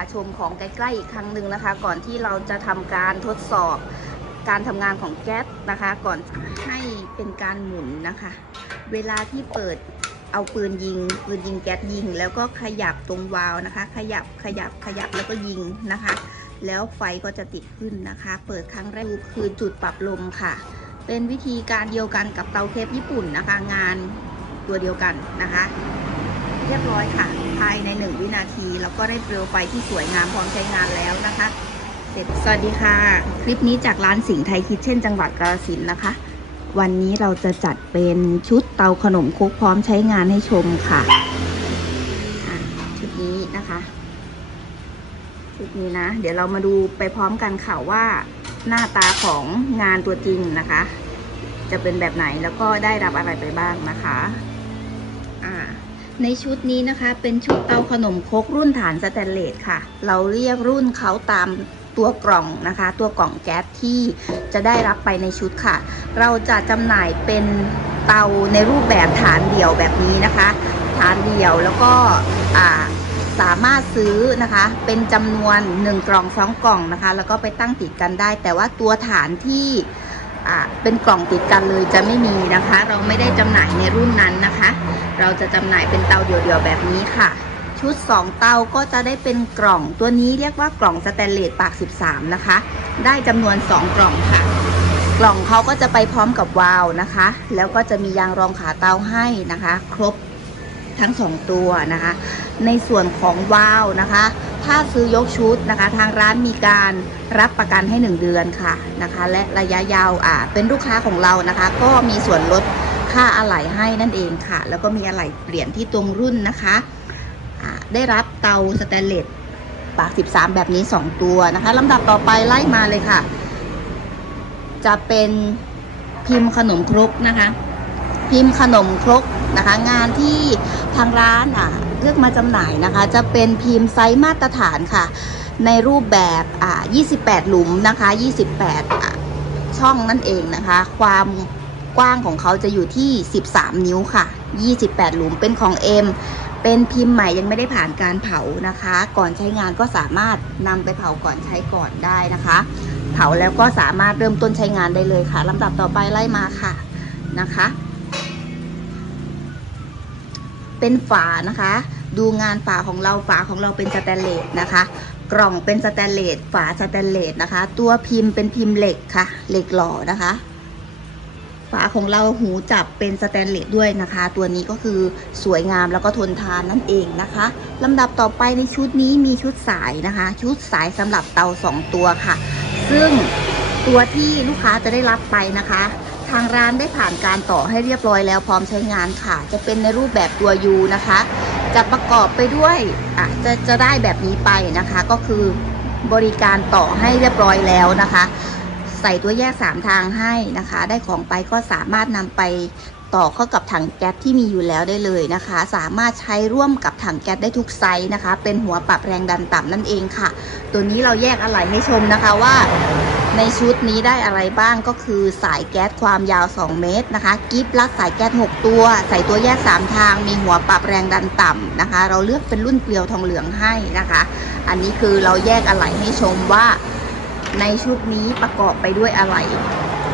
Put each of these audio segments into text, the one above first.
าชมของใกล้ๆอีกครั้งหนึ่งนะคะ ก่อนที่เราจะทำการทดสอบการทำงานของแก๊สนะคะ ก่อนให้เป็นการหมุนนะคะ เวลาที่เปิดเอาปืนยิง ปืนยิงแก๊สยิง แล้วก็ขยับตรงวาล์วนะคะ ขยับขยับขยับแล้วก็ยิงนะคะ แล้วไฟก็จะติดขึ้นนะคะ เปิดครั้งแรกคือจุดปรับลมค่ะ เป็นวิธีการเดียวกันกับเตาเคฟญี่ปุ่นนะคะ งานตัวเดียวกันนะคะ เรียบร้อยค่ะ ภายใน 1 วินาที แล้วก็ได้เปลวไฟที่สวยงามพร้อมใช้งานแล้วนะคะ เสร็จสวัสดีค่ะ คลิปนี้จากร้านสิงห์ไทยคิทเช่น จังหวัดกาฬสินนะคะ วันนี้เราจะจัดเป็นชุดเตาขนมครกพร้อมใช้งานให้ชมค่ะอะชุดนี้นะคะ ชุดนี้นะ เดี๋ยวเรามาดูไปพร้อมกันค่ะว่าหน้าตาของงานตัวจริงนะคะ จะเป็นแบบไหนแล้วก็ได้รับอะไรไปบ้างนะคะ อ่า ในชุดนี้นะคะเป็นชุดเตาขนมครกรุ่นฐานสแตนเลสค่ะ เราเรียกรุ่นเขาตามตัวกล่องนะคะ ตัวกล่องแก๊สที่จะได้รับไปในชุดค่ะ เราจะจำหน่ายเป็นเตาในรูปแบบฐานเดี่ยวแบบนี้นะคะ ฐานเดี่ยวแล้วก็สามารถซื้อนะคะ เป็นจำนวน 1 กล่อง 2 กล่องนะคะ แล้วก็ไปตั้งติดกันได้ แต่ว่าตัวฐานที่ เป็นกล่องติดกันเลยจะไม่มีนะคะ เราไม่ได้จำหน่ายในรุ่นนั้นนะคะ เราจะจำหน่ายเป็นเตาเดี่ยวๆแบบนี้ค่ะ ชุด 2 เตาก็จะได้เป็นกล่องตัวนี้เรียกว่ากล่องสแตนเลสปาก 13 นะคะ ได้จำนวน 2 กล่องค่ะ กล่องเขาก็จะไปพร้อมกับวาล์วนะคะ แล้วก็จะมียางรองขาเตาให้นะคะ ครบ ทั้ง 2 ตัวนะคะ ในส่วนของวาวนะคะ ถ้าซื้อยกชุดนะคะ ทางร้านมีการรับประกันให้ 1 เดือนค่ะนะคะ และระยะยาวอ่าเป็นลูกค้าของเรานะคะ ก็มีส่วนลดค่าอะไหล่ให้นั่นเองค่ะ แล้วก็มีอะไหล่เปลี่ยนที่ตรงรุ่นนะคะได้รับเตาสแตนเลสปาก 13 แบบนี้ 2 ตัวนะคะลำดับต่อไปไล่มาเลยค่ะ จะเป็นพิมพ์ขนมครกนะคะ พิมพ์ขนมครก นะคะ งานที่ทางร้านอะเลือกมาจำหน่ายนะคะ จะเป็นพิมพ์ไซส์มาตรฐานค่ะ ในรูปแบบอ่า28 หลุมนะคะ 28อะช่องนั่นเองนะคะ ความกว้างของเขาจะอยู่ที่ 13 นิ้วค่ะ 28 หลุมเป็นของ M เป็นพิมพ์ใหม่ยังไม่ได้ผ่านการเผานะคะ ก่อนใช้งานก็สามารถนำไปเผาก่อนใช้ก่อนได้นะคะ เผาแล้วก็สามารถเริ่มต้นใช้งานได้เลยค่ะลำดับต่อไปไล่มาค่ะนะคะ เป็นฝานะคะ ดูงานฝาของเราฝาของเราเป็นสแตนเลสนะคะ กล่องเป็นสแตนเลสฝาสแตนเลสนะคะ ตัวพิมพ์เป็นพิมพ์เหล็กค่ะ เหล็กหล่อนะคะ ฝาของเราหูจับเป็นสแตนเลสด้วยนะคะ ตัวนี้ก็คือสวยงามแล้วก็ทนทานนั่นเองนะคะลำดับต่อไปในชุดนี้มีชุดสายนะคะ ชุดสายสำหรับเตา 2 ตัวค่ะ ซึ่งตัวที่ลูกค้าจะได้รับไปนะคะ ทางร้านได้ผ่านการต่อให้เรียบร้อยแล้วพร้อมใช้งานค่ะ จะเป็นในรูปแบบตัว U นะคะ จะประกอบไปด้วยอะจะจะได้แบบนี้ไปนะคะ ก็คือบริการต่อให้เรียบร้อยแล้วนะคะ ใส่ตัวแยก 3 ทางให้นะคะ ได้ของไปก็สามารถนำไป ต่อเข้ากับถังแก๊สที่มีอยู่แล้วได้เลยนะคะ สามารถใช้ร่วมกับถังแก๊สได้ทุกไซส์นะคะ เป็นหัวปรับแรงดันต่ำนั่นเองค่ะ ตัวนี้เราแยกอะไหล่ให้ชมนะคะว่าในชุดนี้ได้อะไรบ้างก็คือสายแก๊สความยาว 2 เมตรนะคะ กิฟต์ลัดสายแก๊ส 6 ตัว ใส่ตัวแยก 3 ทาง มีหัวปรับแรงดันต่ำนะคะ เราเลือกเป็นรุ่นเกลียวทองเหลืองให้นะคะ อันนี้คือเราแยกอะไหล่ให้ชมว่าในชุดนี้ประกอบไปด้วยอะไร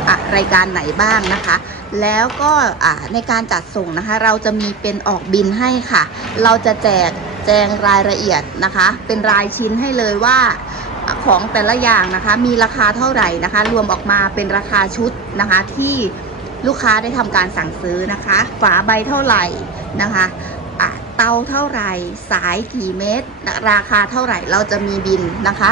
อะรายการไหนบ้างนะคะ แล้วก็ในการจัดส่งนะคะ เราจะมีเป็นออกบินให้ค่ะ เราจะแจกแจงรายละเอียดนะคะ เป็นรายชิ้นให้เลยว่าของแต่ละอย่างนะคะ มีราคาเท่าไหร่นะคะ รวมออกมาเป็นราคาชุดนะคะ ที่ลูกค้าได้ทำการสั่งซื้อนะคะ ฝาใบเท่าไหร่นะคะอะเตาเท่าไหร่ สายกี่เมตร ราคาเท่าไหร่เราจะมีบินนะคะ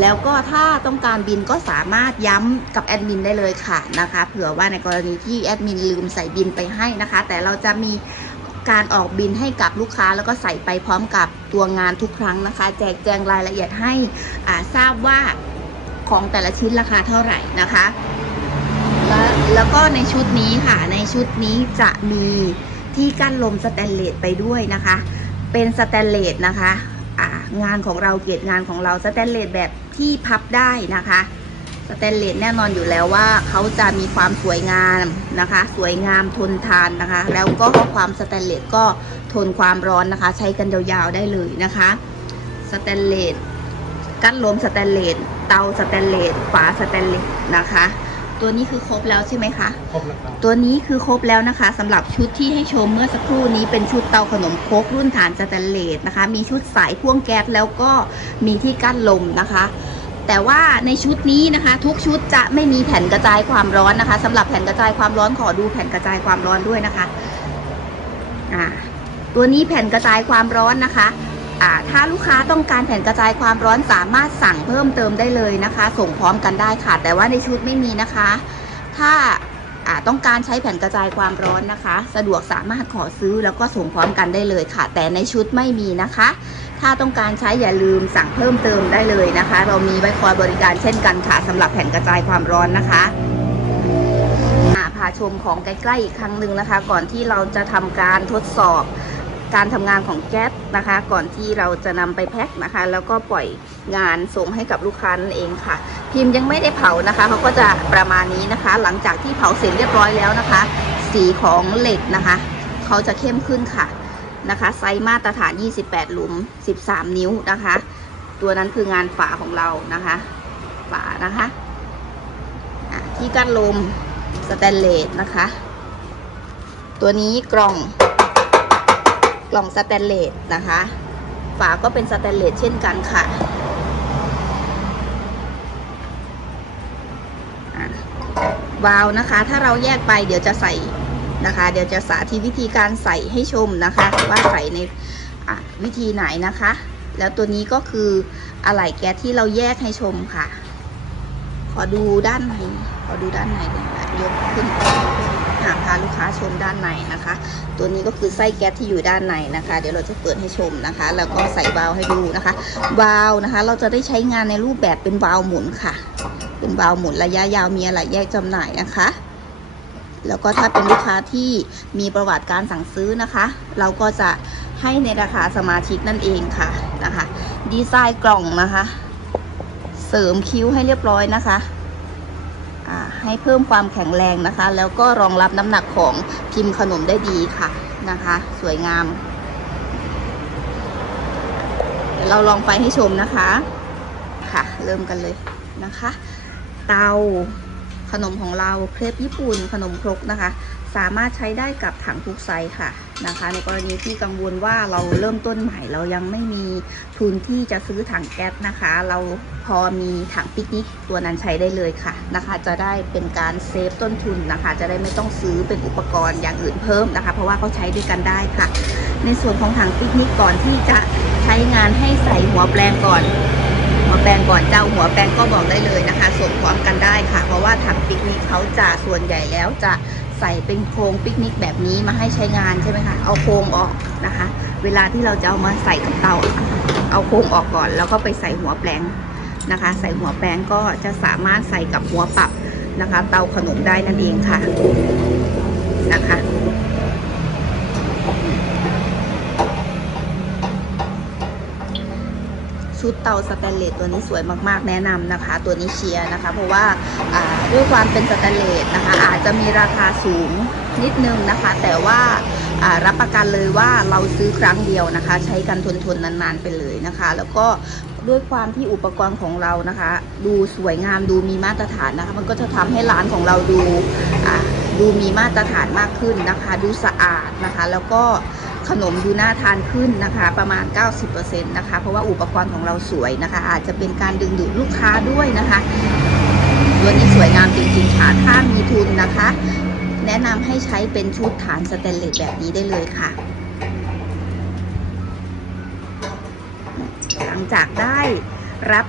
แล้วก็ถ้าต้องการบินก็สามารถย้ำกับแอดมินได้เลยค่ะนะคะเผื่อว่าในกรณีที่แอดมินลืมใส่บินไปให้นะคะ แต่เราจะมีการออกบินให้กับลูกค้าแล้วก็ใส่ไปพร้อมกับตัวงานทุกครั้งนะคะ แจกแจงรายละเอียดให้ทราบว่าของแต่ละชิ้นราคาเท่าไหร่นะคะและแล้วก็ในชุดนี้ค่ะในชุดนี้จะมีที่กั้นลมสแตนเลสไปด้วยนะคะ เป็นสแตนเลสนะคะ งานของเราเกียรติงานของเราสแตนเลสแบบที่พับได้นะคะสแตนเลสแน่นอนอยู่แล้วว่าเขาจะมีความสวยงามนะคะ สวยงามทนทานนะคะ แล้วก็ความสแตนเลสก็ทนความร้อนนะคะ ใช้กันยาวๆได้เลยนะคะสแตนเลสกั้นลมสแตนเลสเตาสแตนเลสฝาสแตนเลสนะคะ ตัวนี้คือครบแล้วใช่ไหมคะ ครบแล้วครับ ตัวนี้คือครบแล้วนะคะสำหรับชุดที่ให้ชมเมื่อสักครู่นี้เป็นชุดเตาขนมครกรุ่นฐานสแตนเลสนะคะ มีชุดสายพ่วงแก๊สแล้วก็มีที่กั้นลมนะคะ แต่ว่าในชุดนี้นะคะ ทุกชุดจะไม่มีแผ่นกระจายความร้อนนะคะสำหรับแผ่นกระจายความร้อนขอดูแผ่นกระจายความร้อนด้วยนะคะอ่าตัวนี้แผ่นกระจายความร้อนนะคะอ่า ถ้าลูกค้าต้องการแผ่นกระจายความร้อนสามารถสั่งเพิ่มเติมได้เลยนะคะ ส่งพร้อมกันได้ค่ะ แต่ว่าในชุดไม่มีนะคะ ถ้าต้องการใช้แผ่นกระจายความร้อนนะคะ สะดวกสามารถขอซื้อแล้วก็ส่งพร้อมกันได้เลยค่ะ แต่ในชุดไม่มีนะคะ ถ้าต้องการใช้อย่าลืมสั่งเพิ่มเติมได้เลยนะคะ เรามีไว้คอยบริการเช่นกันค่ะสำหรับแผ่นกระจายความร้อนนะคะพาชมของใกล้ๆอีกครั้งหนึ่งนะคะ ก่อนที่เราจะทำการทดสอบ การทำงานของแก๊สนะคะ ก่อนที่เราจะนำไปแพ็คนะคะ แล้วก็ปล่อยงานส่งให้กับลูกค้านั่นเองค่ะ พิมพ์ยังไม่ได้เผานะคะเขาก็จะประมาณนี้นะคะ หลังจากที่เผาเสร็จเรียบร้อยแล้วนะคะ สีของเหล็กนะคะเขาจะเข้มขึ้นค่ะนะคะไซส์มาตรฐาน 28 หลุม 13 นิ้วนะคะ ตัวนั้นคืองานฝาของเรานะคะ ฝานะคะอะที่กั้นลมสแตนเลสนะคะ ตัวนี้กล่อง กล่องสแตนเลสนะคะ ฝาก็เป็นสแตนเลสเช่นกันค่ะวาล์วนะคะ ถ้าเราแยกไปเดี๋ยวจะใส่นะคะ เดี๋ยวจะสาธิตวิธีการใส่ให้ชมนะคะ ว่าใส่ในวิธีไหนนะคะ แล้วตัวนี้ก็คืออะไหล่แก๊สที่เราแยกให้ชมค่ะ ขอดูด้านในขอดูด้านในเลยยกขึ้น หาพาลูกค้าชมด้านในนะคะ ตัวนี้ก็คือไส้แก๊สที่อยู่ด้านในนะคะ เดี๋ยวเราจะเปิดให้ชมนะคะ แล้วก็ใส่วาล์วให้ดูนะคะ วาล์วนะคะ เราจะได้ใช้งานในรูปแบบเป็นวาล์วหมุนค่ะ เป็นวาล์วหมุนระยะยาวมีอะไรแยกจำหน่ายนะคะแล้วก็ถ้าเป็นลูกค้าที่มีประวัติการสั่งซื้อนะคะ เราก็จะให้ในราคาสมาชิกนั่นเองค่ะนะคะ ดีไซน์กล่องนะคะ เสริมคิ้วให้เรียบร้อยนะคะ ให้เพิ่มความแข็งแรงนะคะ แล้วก็รองรับน้ำหนักของพิมพ์ขนมได้ดีค่ะนะคะ สวยงาม เดี๋ยวเราลองไปให้ชมนะคะค่ะ เริ่มกันเลยนะคะ เตาขนมของเราเครปญี่ปุ่นขนมครกนะคะ สามารถใช้ได้กับถังทุกไซส์ค่ะนะคะ ในกรณีที่กังวลว่าเราเริ่มต้นใหม่ เรายังไม่มีทุนที่จะซื้อถังแก๊สนะคะ เราพอมีถังปิกนิกตัวนั้นใช้ได้เลยค่ะนะคะ จะได้เป็นการเซฟต้นทุนนะคะ จะได้ไม่ต้องซื้อเป็นอุปกรณ์อย่างอื่นเพิ่มนะคะ เพราะว่าเขาใช้ด้วยกันได้ค่ะ ในส่วนของถังปิกนิกก่อนที่จะใช้งานให้ใส่หัวแปลงก่อนหัวแปลงก่อนเจ้าหัวแปลงก็บอกได้เลยนะคะส่งพร้อมกันได้ค่ะ เพราะว่าถังปิกนิกเขาจะส่วนใหญ่แล้วจะ ใส่เป็นโครงปิกนิกแบบนี้มาให้ใช้งานใช่ไหมคะ เอาโครงออกนะคะ เวลาที่เราจะเอามาใส่กับเตา เอาโครงออกก่อน แล้วก็ไปใส่หัวแปลงนะคะ ใส่หัวแปลงก็จะสามารถใส่กับหัวปรับนะคะ เตาขนมได้นั่นเองค่ะ ชุดเตาสแตนเลสตัวนี้สวยมากๆ แนะนำนะคะ ตัวนี้เชียร์นะคะ เพราะว่าด้วยความเป็นสแตนเลสนะคะ อาจจะมีราคาสูงนิดนึงนะคะ แต่ว่ารับประกันเลยว่าเราซื้อครั้งเดียวนะคะ ใช้กันทนๆนานๆไปเลยนะคะ แล้วก็ด้วยความที่อุปกรณ์ของเรานะคะ ดูสวยงามดูมีมาตรฐานนะคะ มันก็จะทำให้ร้านของเราดูดูมีมาตรฐานมากขึ้นนะคะ ดูสะอาดนะคะ แล้วก็ ขนมดูน่าทานขึ้นนะคะ ประมาณ 90%นะคะ เพราะว่าอุปกรณ์ของเราสวยนะคะ อาจจะเป็นการดึงดูดลูกค้าด้วยนะคะตัวนี้สวยงามจริงๆค่ะถ้ามีทุนนะคะ แนะนำให้ใช้เป็นชุดฐานสแตนเลสแบบนี้ได้เลยค่ะหลังจากได้รับ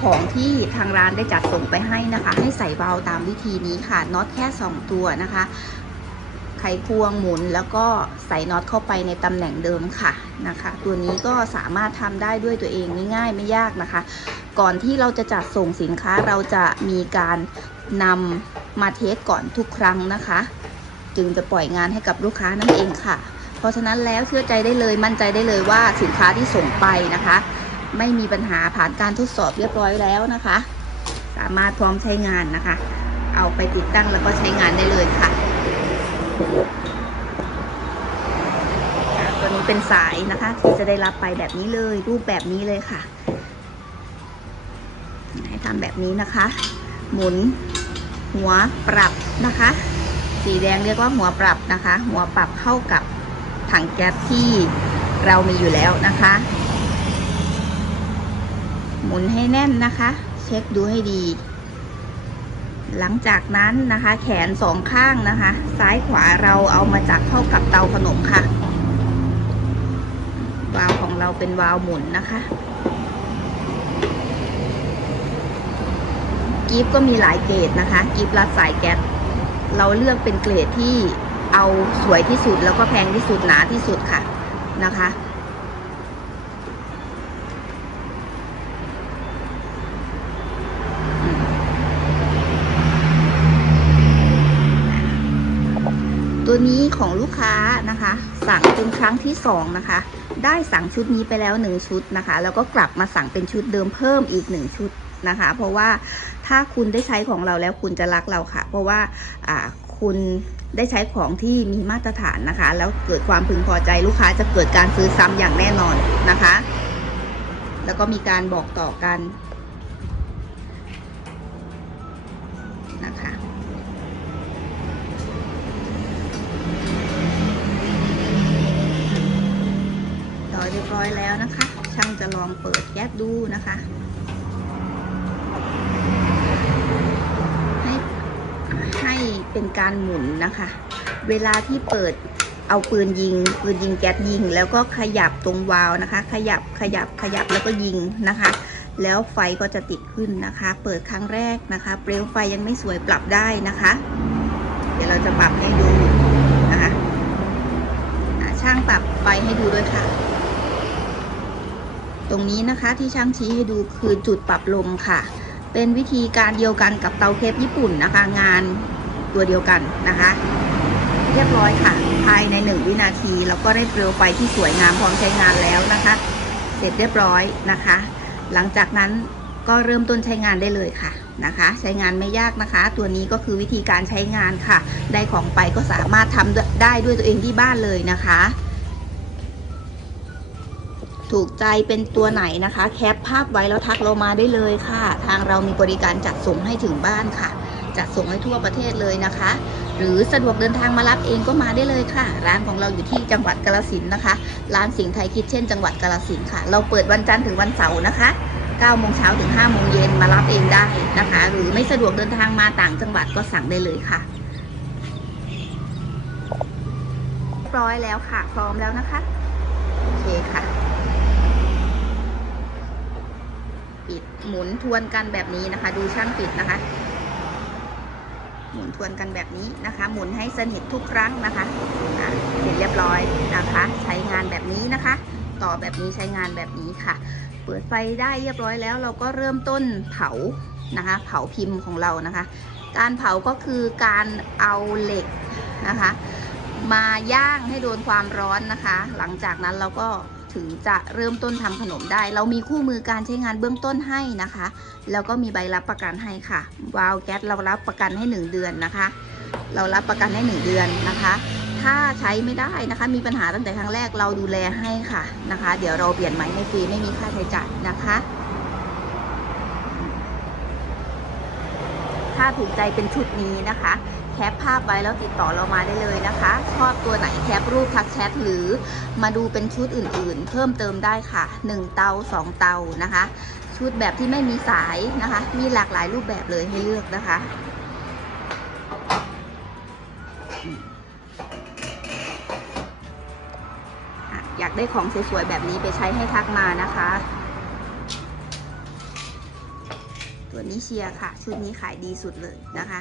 ของที่ทางร้านได้จัดส่งไปให้นะคะ ให้ใส่เบาล์วตามวิธีนี้ค่ะน็อตแค่ 2 ตัวนะคะ ไขควงหมุนแล้วก็ใส่น็อตเข้าไปในตำแหน่งเดิมค่ะนะคะ ตัวนี้ก็สามารถทำได้ด้วยตัวเองง่ายๆไม่ยากนะคะ ก่อนที่เราจะจัดส่งสินค้าเราจะมีการนำมาเทสก่อนทุกครั้งนะคะ จึงจะปล่อยงานให้กับลูกค้านั่นเองค่ะ เพราะฉะนั้นแล้วเชื่อใจได้เลยมั่นใจได้เลยว่าสินค้าที่ส่งไปนะคะ ไม่มีปัญหาผ่านการทดสอบเรียบร้อยแล้วนะคะ สามารถพร้อมใช้งานนะคะ เอาไปติดตั้งแล้วก็ใช้งานได้เลยค่ะ ตัวนี้เป็นสายนะคะที่จะได้รับไปแบบนี้เลย รูปแบบนี้เลยค่ะ ให้ทำแบบนี้นะคะ หมุนหัวปรับนะคะ สีแดงเรียกว่าหัวปรับนะคะ หัวปรับเข้ากับถังแก๊สที่เรามีอยู่แล้วนะคะ หมุนให้แน่นนะคะ เช็คดูให้ดี หลังจากนั้นนะคะ แขนสองข้างนะคะ ซ้ายขวาเราเอามาจับเข้ากับเตาขนมค่ะ วาล์วของเราเป็นวาล์วหมุนนะคะกิฟก็มีหลายเกรดนะคะกิฟรัดสายแก๊สเราเลือกเป็นเกรดที่เอาสวยที่สุดแล้วก็แพงที่สุดหนาที่สุดค่ะนะคะ ตัวนี้ของลูกค้านะคะ สั่งเป็นครั้งที่สองนะคะ ได้สั่งชุดนี้ไปแล้วหนึ่งชุดนะคะ แล้วก็กลับมาสั่งเป็นชุดเดิมเพิ่มอีกหนึ่งชุดนะคะ เพราะว่าถ้าคุณได้ใช้ของเราแล้วคุณจะรักเราค่ะ เพราะว่าคุณได้ใช้ของที่มีมาตรฐานนะคะ แล้วเกิดความพึงพอใจลูกค้าจะเกิดการซื้อซ้ำอย่างแน่นอนนะคะ แล้วก็มีการบอกต่อกัน แล้วนะคะ ช่างจะลองเปิดแก๊สดูนะคะ ให้ให้เป็นการหมุนนะคะ เวลาที่เปิดเอาปืนยิง ปืนยิงแก๊สยิง แล้วก็ขยับตรงวาล์วนะคะ ขยับขยับขยับแล้วก็ยิงนะคะ แล้วไฟก็จะติดขึ้นนะคะ เปิดครั้งแรกนะคะ เปลวไฟยังไม่สวยปรับได้นะคะ เดี๋ยวเราจะปรับให้ดูนะคะช่างปรับไฟให้ดูด้วยค่ะ ตรงนี้นะคะที่ช่างชี้ให้ดูคือจุดปรับลมค่ะ เป็นวิธีการเดียวกันกับเตาเคฟญี่ปุ่นนะคะ งานตัวเดียวกันนะคะ เรียบร้อยค่ะ ภายในหนึ่งวินาทีเราก็ได้เปลวไฟที่สวยงามพร้อมใช้งานแล้วนะคะ เสร็จเรียบร้อยนะคะ หลังจากนั้นก็เริ่มต้นใช้งานได้เลยค่ะนะคะ ใช้งานไม่ยากนะคะ ตัวนี้ก็คือวิธีการใช้งานค่ะ ได้ของไปก็สามารถทำได้ด้วยตัวเองที่บ้านเลยนะคะ ถูกใจเป็นตัวไหนนะคะ แคปภาพไว้แล้วทักเรามาได้เลยค่ะ ทางเรามีบริการจัดส่งให้ถึงบ้านค่ะ จัดส่งให้ทั่วประเทศเลยนะคะ หรือสะดวกเดินทางมารับเองก็มาได้เลยค่ะ ร้านของเราอยู่ที่จังหวัดกาลสินนะคะ ร้านสิงห์ไทยคิดเช่น จังหวัดกาลสินค่ะ เราเปิดวันจันทร์ถึงวันเสาร์นะคะ9โมงเช้าถึง5โมงเย็นมารับเองได้นะคะ หรือไม่สะดวกเดินทางมาต่างจังหวัดก็สั่งได้เลยค่ะร้อยแล้วค่ะ พร้อมแล้วนะคะ โอเคค่ะ ปิด หมุนทวนกันแบบนี้นะคะ ดูช่างปิดนะคะ หมุนทวนกันแบบนี้นะคะ หมุนให้สนิททุกครั้งนะคะเสร็จเรียบร้อยนะคะ ใช้งานแบบนี้นะคะ ต่อแบบนี้ใช้งานแบบนี้ค่ะ เปิดไฟได้เรียบร้อยแล้ว เราก็เริ่มต้นเผานะคะ เผาพิมพ์ของเรานะคะ การเผาก็คือการเอาเหล็กนะคะ มาย่างให้โดนความร้อนนะคะ หลังจากนั้นเราก็ ถึงจะเริ่มต้นทำขนมได้ เรามีคู่มือการใช้งานเบื้องต้นให้นะคะ แล้วก็มีใบรับประกันให้ค่ะวาวแก๊สเรารับประกันให้ 1 เดือนนะคะ เรารับประกันให้ 1 เดือนนะคะ ถ้าใช้ไม่ได้นะคะ มีปัญหาตั้งแต่ครั้งแรกเราดูแลให้ค่ะนะคะ เดี๋ยวเราเปลี่ยนใหม่ให้ฟรีไม่มีค่าใช้จ่ายนะคะถ้าถูกใจเป็นชุดนี้นะคะ แคปภาพไว้แล้วติดต่อเรามาได้เลยนะคะ ชอบตัวไหนแคปรูปทักแชทหรือมาดูเป็นชุดอื่นๆ เพิ่มเติมได้ค่ะ 1 เตา 2 เตานะคะ ชุดแบบที่ไม่มีสายนะคะ มีหลากหลายรูปแบบเลยให้เลือกนะคะอยากได้ของสวยๆแบบนี้ไปใช้ให้ทักมานะคะ ตัวนี้เชียร์ค่ะ ชุดนี้ขายดีสุดเลยนะคะ